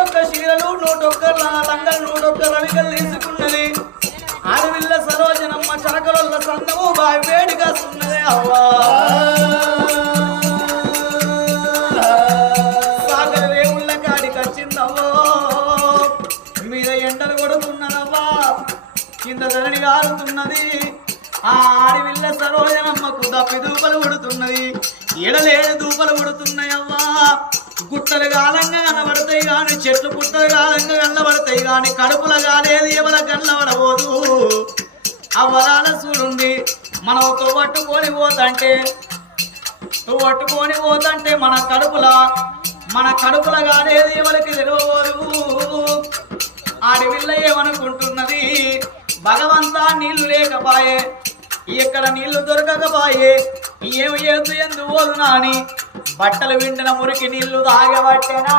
101 చీరలు 101 లంగలు 101 రవికలు తీసుకున్నది ఆడవిల్ల సరోజనమ్మ చరకల సందము బావి వేడిగా ఉన్నదే అవ్వా సాగర రేవుళ్ళ కాడికి వచ్చిందవ్వో మీద ఎండలు కొడుతున్నదవ్వా కింద ధరణి కారుతున్నది ఆ ఆడవిల్ల సరోజనమ్మకు దప్పి దూపలు ఉడుతున్నది ఎడలేని దూపలు ఉడుతున్నాయవ్వా గుట్టలు కాలంగా కనబడతాయి గాని చెట్లు పుట్టలు కాలంగా కనబడతాయి గాని కడుపుల కాలేదు ఎవల కనబడబోదు అవ్వరాల చూడుంది మనం పట్టుకొని పోతంటే మన కడుపుల కాలేదు ఎవరికి తెలియబోదు ఆడవిల్ల ఏమనుకుంటున్నది భగవంతా నీళ్లు లేకపాయే ఇక్కడ నీళ్లు దొరకకపోయే ఏమి ఎందు పోదునా అని బట్టలు విండిన మురికి నీళ్లు తాగబట్టెనా